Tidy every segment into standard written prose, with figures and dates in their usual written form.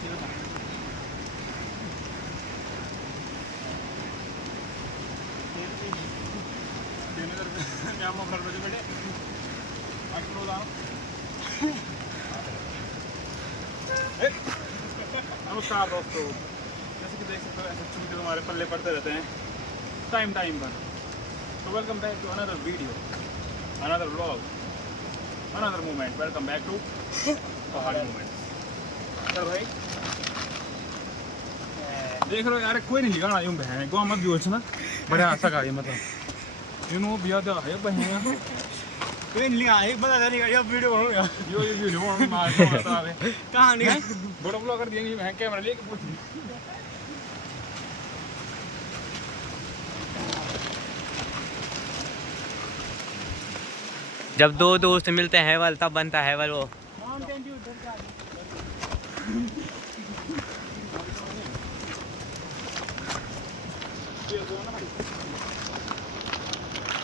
नमस्कार दोस्तों, जैसे कि देख सकते हो ऐसे चूते हमारे पल्ले पड़ते रहते हैं टाइम पर। तो welcome back to another video, another vlog, another moment. Welcome back to Pahadi moment. चल भाई देख लो यार, कोई नहीं लिखा यूँ बहन गो मत भी ना बढ़िया सका ये मतलब यूँ बिया है बहन कोई नहीं लिखा एक बता नहीं ये वीडियो बनाओ यार ये वीडियो मार मारता है कहां नहीं बड़ा ब्लॉगर दिए मैं कैमरा लेके पूछ। जब दो दोस्त मिलते हैं वल तब बनता है वल वो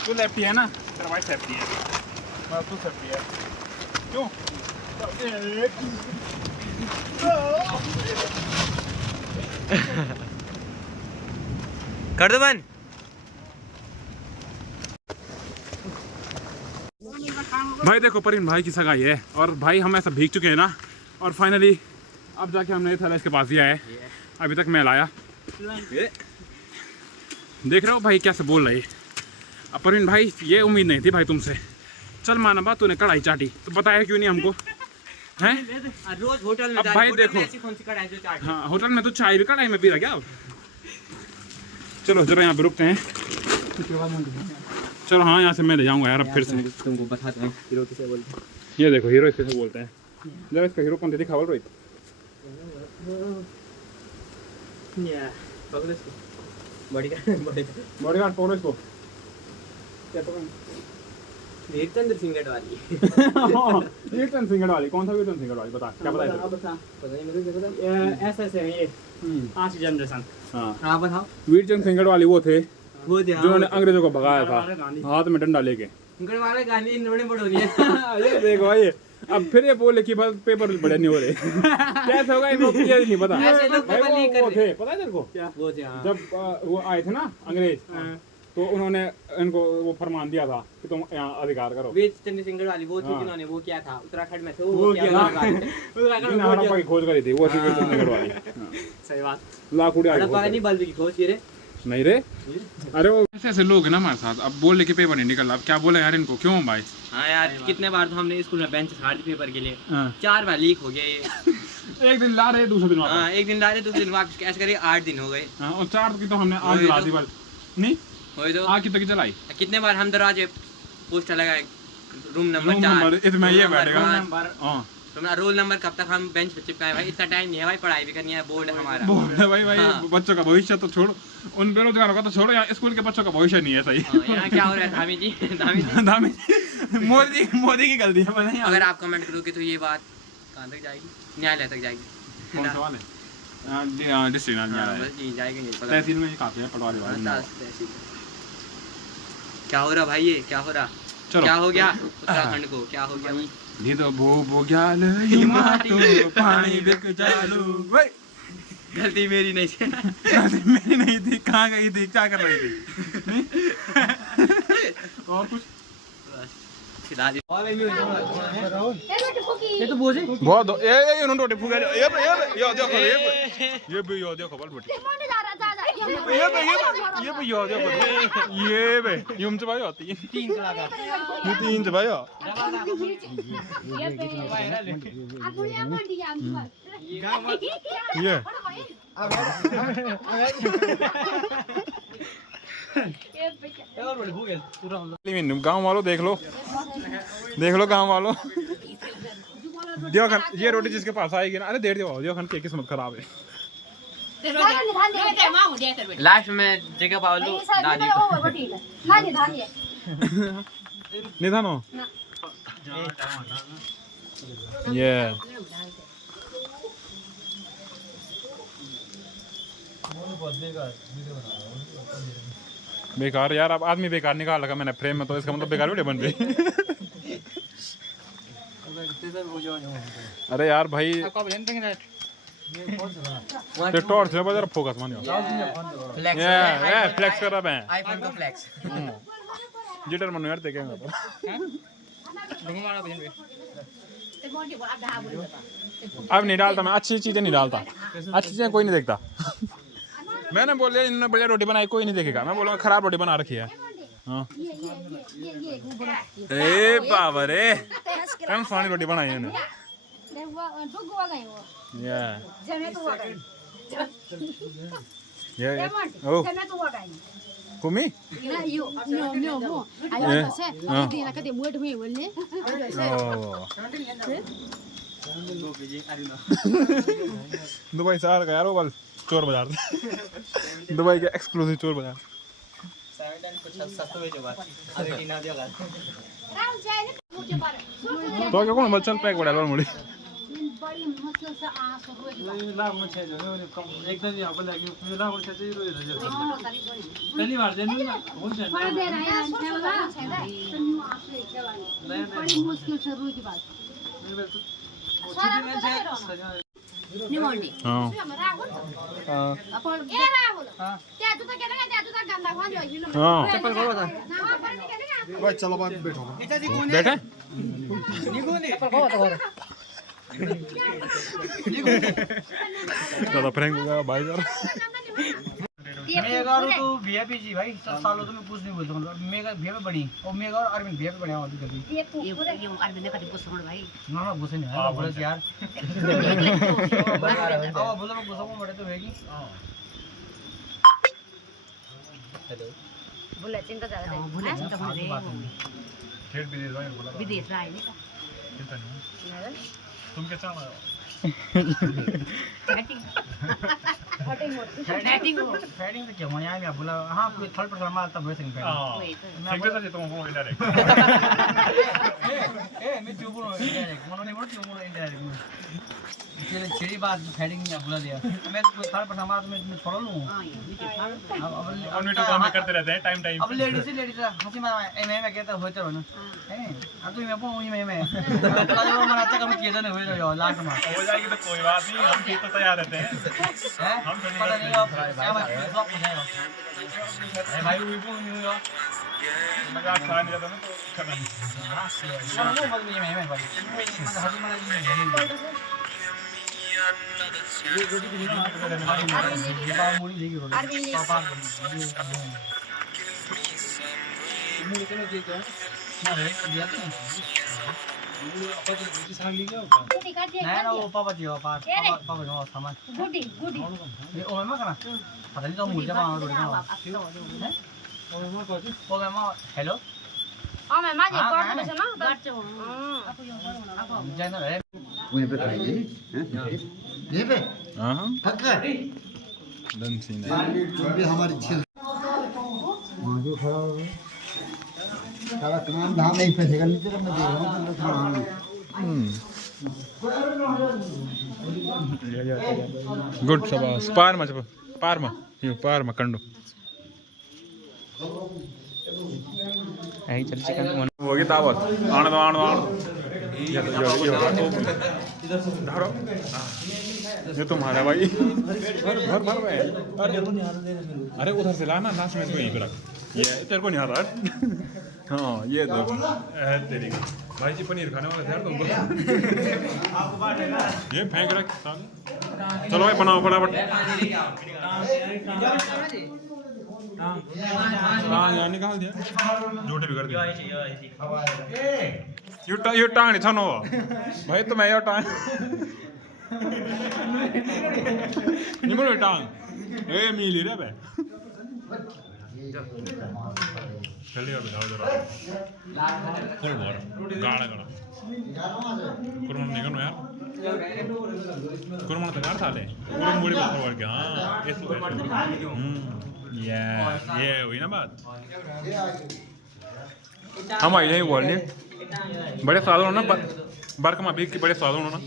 तू लेफ्टी है ना, तेरा भाई सेफ्टी है, मैं तू सेफ्टी है क्यों कर दो बंद। भाई देखो परिन भाई की सगाई है और भाई हम ऐसा भीग चुके हैं ना, और फाइनली अब जाके हमने ये थैला इसके पास दिया है। अभी तक मैं लाया, देख रहे हो भाई कैसे बोल रहा है। अब परिन भाई ये उम्मीद नहीं थी भाई तुमसे, चल माना बात तूने कढ़ाई चाटी तो बताया क्यों नहीं हमको हैं? रोज होटल में अब भाई देखो हाँ होटल में तो चाय भी कढ़ाई में पी रहा क्या अब। चलो जरा यहाँ पे रुकते हैं, चलो हाँ यहाँ से मैं ले जाऊँगा यार अब फिर से तुमको बताते हैं हीरो किसे बोलते हैं। ये देखो हीरो इसके से बोलते हैं। जब इसका हीरो कौन थे दिखा बोल रोहित। बॉडीगार्ड पकड़ो इसको। वीरचंद्र सिंगट वाली वीरचंद सिंगड़ वाली कौन सा वीरचंद सिंगड़ वाली बता क्या बताया? ऐसे ऐसे हैं ये आज की जनरेशन। हाँ बताओ। वीरचंद सिंगड़ वाली वो थे वो जिन्होंने अंग्रेजों को भगाया था हाथ में डंडा लेके। वाले गांधी बड़े बड़े हो रही है। ये देखो ये अब फिर ये बोले कि बस पेपर बड़े नहीं हो रहे कैसे होगा इनको क्लियर नहीं पता। ऐसे लोग पेपर लीक कर वो थे पता है तेरे को वो थे हाँ। जब वो आए थे ना अंग्रेज तो उन्होंने इनको वो फरमान दिया था कि तुम यहाँ अधिकार करो। वीरचंद्र सिंगड़ वाली वो थी जिन्होंने वो किया था उत्तराखंड में थे वो हड़प्पा की खोज करी थी वो थी वीरचंद सिंगड़ वाली। सही बात। लाखों नहीं बल्ब की खोज की रे नहीं रे। अरे वो ऐसे ऐसे लोग हैं ना हमारे साथ, अब बोलने के पेपर नहीं निकल रहा, अब क्या बोले यार इनको क्यों भाई। हाँ यार कितने बार तो हमने स्कूल में बेंच फाड़ दी पेपर के लिए 4 बार लीक हो गया ये। एक दिन ला रहे दूसरे दिन वापस। हाँ एक दिन ला रहे दूसरे दिन वापस ऐसे करके 8 दिन हो गए। हाँ और 4 की तो हमने आज ला दी बस नहीं वही तो आग की तक चलाई। कितने बार हम दरवाजे पोस्टर लगाए रूम नंबर 4 इसमें ये बैठेगा हाँ तुम्हारा रोल नंबर कब तक हम बेंच पे चिपकाए भाई इतना टाइम नहीं है भाई पढ़ाई भी करनी है बोर्ड हमारा बोल है भाई हाँ। बच्चों का भविष्य तो छोड़ो, उन बेरोजगारों का तो छोड़ो, यहाँ स्कूल के बच्चों का भविष्य नहीं है सही। यहाँ क्या हो रहा है धामी जी धामी मोदी की गलती है नहीं। अगर आप कमेंट करोगे तो ये बात कहाँ तक जाएगी? न्यायालय तक जाएगी। कौन सा वाले डिस्ट्रिक्ट जाएगी तहसील में काफी है पटवारी वाले। क्या हो रहा भाई ये क्या हो रहा क्या हो गया उत्तराखंड को क्या हो गया भाई? तो भो ग्याल हिमाटो पानी बिक चालू भाई गलती मेरी नहीं थी मेरी नहीं थी कहाँ गई थी क्या कर रही थी और कुछ ये तो बोझे बहुत ये उन्होंने रोटी फूका ये देखो ये भी यो देखो बल बेटी ये भी यो देखो ये बे यूं से भाई होती है 3 से भाई ये गाँव वालों देख लो गाँव वालों दियोखन ये रोटी जिसके पास आएगी ना अरे देर दियो दियोखन की किस्मत खराब है। लास्ट में जगह पावलो दादी निधान हो ये बेकार यार अब आदमी बेकार निकाल लगा मैंने फ्रेम में तो इसका मतलब बेकार वीडियो बन रही। अरे यार भाई ते टॉर्च है जरा फोकस मानियो फ्लेक्स ये फ्लेक्स कर रहा है आईफोन का फ्लेक्स जिटर मनो यार ते क्या देखो मारा बजन पे अब नहीं डालता मैं, अच्छी चीजें नहीं डालता, अच्छी चीजें कोई नहीं देखता। मैंने बोला इन्होंने बढ़िया रोटी बनाई कोई नहीं देखेगा, मैं बोलूँगा खराब रोटी बना रखी है। हाँ ए बाबा रे कौन सोनी रोटी बनाई है ये ओ कुमी दुबई से आ गया यार वो बल चोर बाजार दुबई के एक्सक्लूसिव चोर बाजार तो क्या कौन चल पैक बड़ा मुड़ी बड़ी मुश्किल से आ सो एकदम यहाँ पर लगी मेरा वो चाहिए पहली बार देनी ना थोड़ा देर है बड़ी मुश्किल से रुई की बात निमोंडी हां अपन ए राहुल क्या तू तो कहना क्या तू तो गंदा भान जो हां चप्पल खोलो था भाई चलो बात बैठो बैठे दादा प्रैंक होगा भाई यार मेगा तो वीआईपी जी भाई सब सालों तो मैं कुछ नहीं बोलता हूं मेगा वीआईपी बनी और मेगा और अरविंद वीआईपी बने और कभी ये अरविंद ने कभी गुस्सा भाई ना गुस्सा नहीं है बोले यार आओ बोलो गुस्सा को बड़े तो होगी हेलो बोले चिंता ज्यादा है बोले चिंता बोले खेल विदेश भाई बोला विदेश राय नहीं चिंता नहीं तुम क्या चाह रहे हो बैटिंग बैटिंग फैडिंग तो क्या होने आया मैं बोला हां कोई थर्ड पर्सन मार तब वैसे नहीं ठीक है सर तुम को इनडायरेक्ट ए मैं जो बोल रहा हूं इनडायरेक्ट मैंने बोला जो बोल रहा हूं इनडायरेक्ट चलिए छड़ी बात फैडिंग ने बोला दिया मैं कोई थर्ड पर्सन मार तो मैं छोड़ लूं हां ये अब मीटर काम करते रहते हैं टाइम अब लेडीज हंसी मार मैं कहता होते रहो ना है अब तो मैं बोलूं मैं तो मैं अच्छा काम किया ना हो जाओ लास्ट में हो जाएगी तो कोई बात नहीं, हम ठीक तो तैयार रहते हैं। हम पता नहीं आप क्या बात है सब कुछ है भाई वो भी नहीं हो मजाक खा नहीं जाता ना तो करना नहीं। हां सही है वो मत नहीं मैं भाई मतलब हंसी मार नहीं ये रोटी की ना पापा मुड़ी देगी रोटी पापा मुड़ी के लिए दे अरे दिया तो नहीं ना वो पापा जी पापा जो सामान गुडी ये ओ मैं करा पता नहीं तो मुझे मां रोटी ना ओ मैं हेलो हां मैं मां जी कर दे ना बात चो जाना है वहीं पे खाएंगे यहीं पे हां पक्का डन सीन है ये हमारी छिल वहाँ जो खड़ा हो सारा काम धाम नहीं फंसेगा नीचे मैं देख रहा हूँ गुड शाबाश पार में कंडो यही चल चिकन होगी दावत आने दो ये धरो ये तुम्हारा भाई भर में अरे उधर से लाना लास्ट में इसको यहीं पे रख ये तेरे को नहीं आता हाँ ये दो तेरी भाई जी पनीर खाने वाला यार तुमको ये फेंक रख चलो भाई बनाओ फटाफट हाँ यार निकाल दिया झूठे भी कर दिया ये टांग नहीं छनो भाई तो मैं ये टांग नहीं बोलो टांग ए मिली रे बे चलिए अब जाओ जरा चल मारो गाना कुरमन नहीं करो यार कुरमन तो यार साले कुरमन बड़ी बात हो गया हां ये हुई ना बात हम आई नहीं बोलने बड़े स्वाद हो ना बर्क में भी बड़े स्वाद हो ना